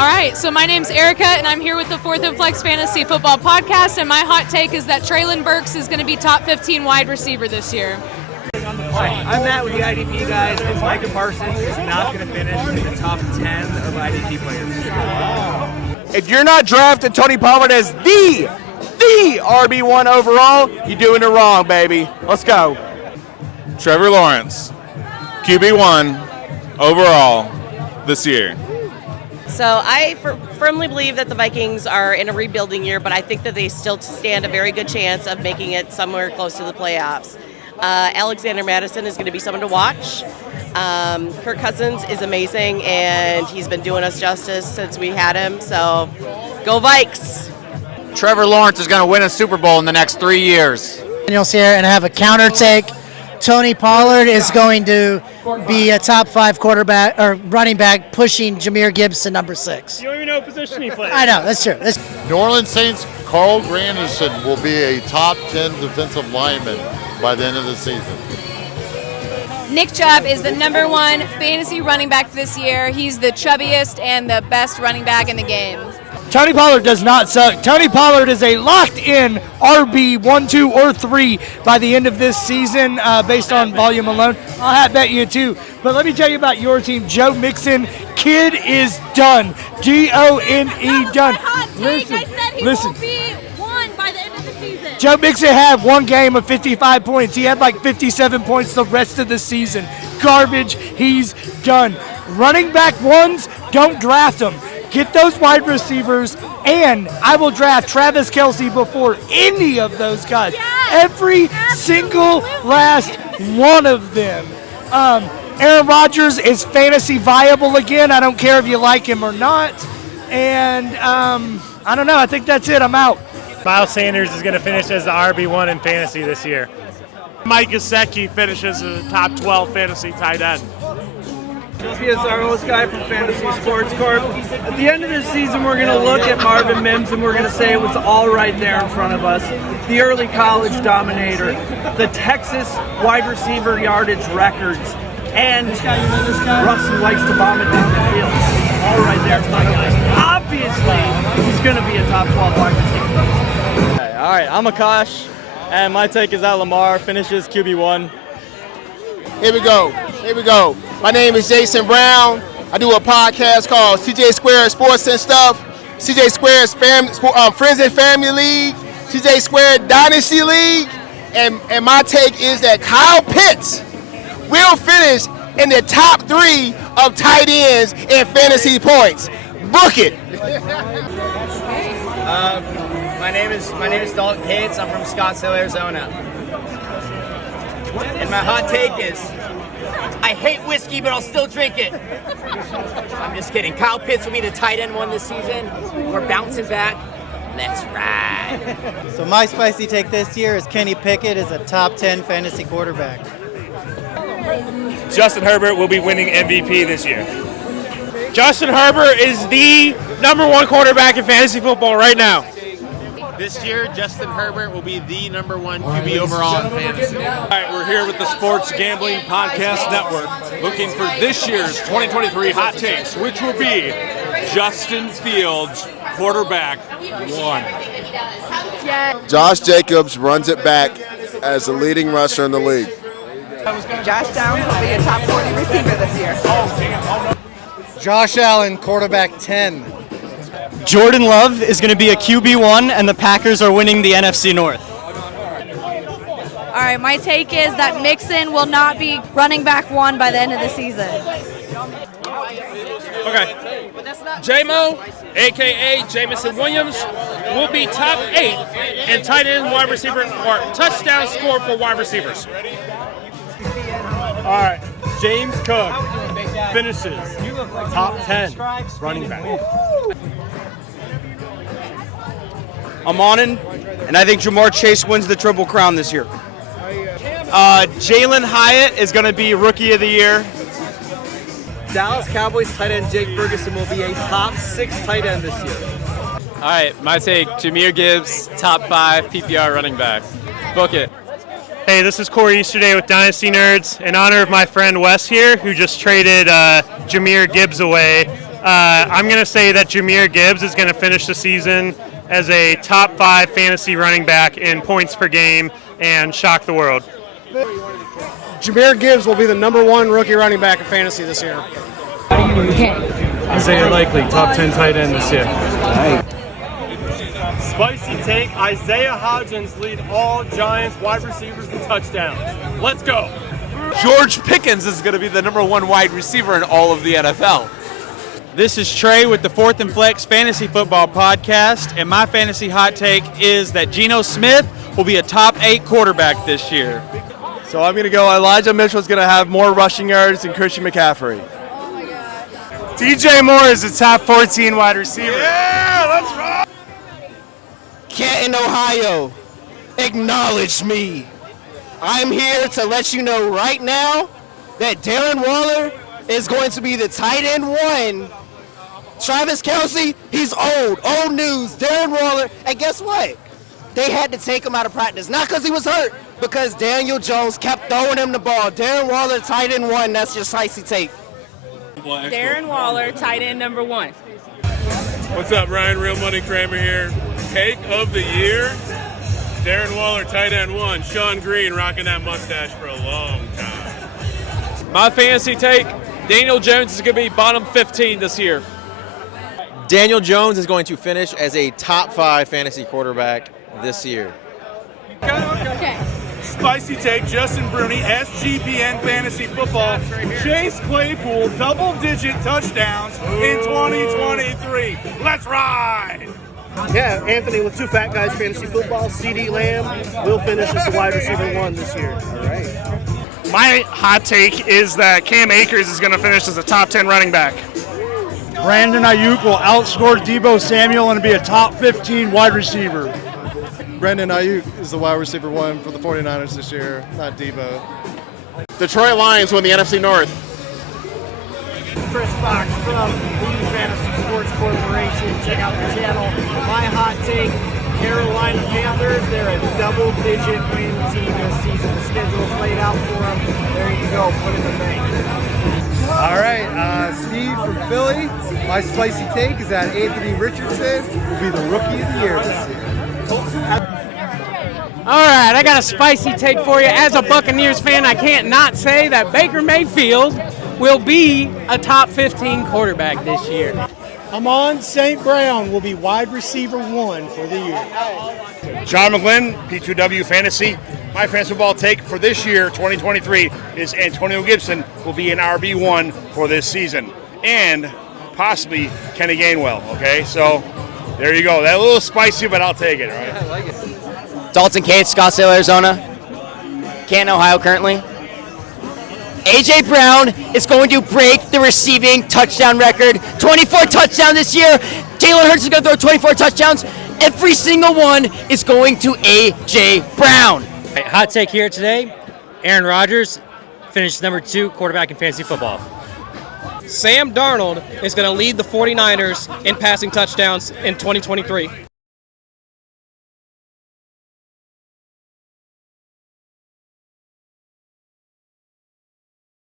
All right, so my name's Erica, and I'm here with the Fourth and Flex Fantasy Football Podcast, and my hot take is that Traylon Burks is going to be top 15 wide receiver this year. Hi, I'm Matt with the IDP guys, and Micah Parsons is not going to finish in the top 10 of IDP players. If you're not drafting Tony Pollard as the RB1 overall, you're doing it wrong, baby. Let's go. Trevor Lawrence, QB1 overall this year. So I firmly believe that the Vikings are in a rebuilding year, but I think that they still stand a very good chance of making it somewhere close to the playoffs. Alexander Madison is going to be someone to watch. Kirk Cousins is amazing, and he's been doing us justice since we had him. So go Vikes! Trevor Lawrence is going to win a Super Bowl in the next 3 years. Daniels here, and I have a counter take. Tony Pollard is going to be a top 5 quarterback or running back, pushing Jahmyr Gibbs to number 6. You don't even know what position he plays. I know, that's true. New Orleans Saints Carl Granderson will be a top 10 defensive lineman by the end of the season. Nick Chubb is the number 1 fantasy running back this year. He's the chubbiest and the best running back in the game. Tony Pollard does not suck. Tony Pollard is a locked-in RB 1, 2, or 3 by the end of this season based on volume alone. I'll hat bet you too. But let me tell you about your team. Joe Mixon, kid is done. G-O-N-E done. Listen. Joe Mixon had one game of 55 points. He had like 57 points the rest of the season. Garbage. He's done. Running back ones, don't draft them. Get those wide receivers, and I will draft Travis Kelce before any of those guys. Every single last one of them. Aaron Rodgers is fantasy viable again. I don't care if you like him or not. And I don't know. I think that's it. I'm out. Miles Sanders is going to finish as the RB1 in fantasy this year. Mike Gesicki finishes as a top 12 fantasy tight end. He is our host guy from Fantasy Sports Corp. At the end of this season, we're going to look at Marvin Mims and we're going to say it was all right there in front of us. The early college dominator, the Texas wide receiver yardage records, and Russ likes to bomb it down the field. All right there in front of us. Obviously, he's going to be a top 12 wide receiver. All right, I'm Akash, and my take is that Lamar finishes QB1. Here we go. My name is Jason Brown. I do a podcast called CJ Squared Sports and Stuff, CJ Squared Friends and Family League, CJ Squared Dynasty League, and my take is that Kyle Pitts will finish in the top 3 of tight ends in fantasy points. Book it. My name is Dalton Cates. I'm from Scottsdale, Arizona. And my hot take is, I hate whiskey, but I'll still drink it. I'm just kidding. Kyle Pitts will be the tight end 1 this season. We're bouncing back. Let's ride. So my spicy take this year is Kenny Pickett is a top 10 fantasy quarterback. Justin Herbert will be winning MVP this year. Justin Herbert is the number 1 quarterback in fantasy football right now. This year, Justin Herbert will be the number 1 QB overall in fantasy. All right, we're here with the Sports Gambling Podcast Network looking for this year's 2023 hot takes, which will be Justin Fields, quarterback 1. Josh Jacobs runs it back as the leading rusher in the league. Josh Downs will be a top 40 receiver this year. Josh Allen, quarterback 10. Jordan Love is going to be a QB1, and the Packers are winning the NFC North. All right, my take is that Mixon will not be running back 1 by the end of the season. Okay. J-Mo, a.k.a. Jamison Williams, will be top 8 in tight end wide receiver or touchdown score for wide receivers. All right, James Cook finishes top 10 running back. I'm on in, and I think Jamar Chase wins the Triple Crown this year. Jalen Hyatt is going to be Rookie of the Year. Dallas Cowboys tight end Jake Ferguson will be a top 6 tight end this year. All right, my take, Jahmyr Gibbs, top 5 PPR running back. Book it. Hey, this is Corey Easterday with Dynasty Nerds. In honor of my friend Wes here, who just traded Jahmyr Gibbs away, I'm going to say that Jahmyr Gibbs is going to finish the season as a top 5 fantasy running back in points per game and shock the world. Jahmyr Gibbs will be the #1 rookie running back in fantasy this year. Isaiah Likely, top 10 tight end this year. Spicy take, Isaiah Hodgins lead all Giants wide receivers in touchdowns. Let's go. George Pickens is going to be the #1 wide receiver in all of the NFL. This is Trey with the Fourth and Flex Fantasy Football Podcast, and my fantasy hot take is that Geno Smith will be a top 8 quarterback this year. So I'm going to go Elijah Mitchell's going to have more rushing yards than Christian McCaffrey. DJ Moore is the top 14 wide receiver. Yeah, let's rock! Canton, Ohio, acknowledge me. I'm here to let you know right now that Darren Waller is going to be the tight end 1. Travis Kelce, he's old news. Darren Waller, and guess what? They had to take him out of practice, not because he was hurt, because Daniel Jones kept throwing him the ball. Darren Waller, tight end 1, that's your spicy take. Darren Waller, tight end #1. What's up, Ryan? Real Money Kramer here. Take of the year, Darren Waller, tight end 1. Sean Green rocking that mustache for a long time. My fantasy take, Daniel Jones is going to be bottom 15 this year. Daniel Jones is going to finish as a top 5 fantasy quarterback this year. Okay. Spicy take, Justin Bruni, SGPN Fantasy Football. Chase Claypool, double-digit touchdowns in 2023. Let's ride! Yeah, Anthony with 2 Fat Guys Fantasy Football. CD Lamb will finish as the wide receiver 1 this year. All right. My hot take is that Cam Akers is going to finish as a top 10 running back. Brandon Ayuk will outscore Deebo Samuel and be a top 15 wide receiver. Brandon Ayuk is the wide receiver 1 for the 49ers this year, not Debo. Detroit Lions win the NFC North. Chris Fox from the Fantasy Sports Corporation. Check out the channel. My hot take, Carolina Panthers. They're a double-digit win team this season. The schedule's laid out for them. There you go. Put in the bank. All right, Steve from Philly. My spicy take is that Anthony Richardson will be the rookie of the year this year. All right, I got a spicy take for you. As a Buccaneers fan, I can't not say that Baker Mayfield will be a top 15 quarterback this year. Amon St. Brown will be wide receiver 1 for the year. John McGlynn, P2W Fantasy. My fantasy football take for this year, 2023, is Antonio Gibson will be an RB1 for this season. And possibly Kenny Gainwell, okay? So there you go. That a little spicy, but I'll take it, all right? Yeah, I like it. Dalton Cates, Scottsdale, Arizona. Canton, Ohio currently. A.J. Brown is going to break the receiving touchdown record. 24 touchdowns this year. Jalen Hurts is going to throw 24 touchdowns. Every single one is going to A.J. Brown. Right, hot take here today. Aaron Rodgers finished #2 quarterback in fantasy football. Sam Darnold is going to lead the 49ers in passing touchdowns in 2023.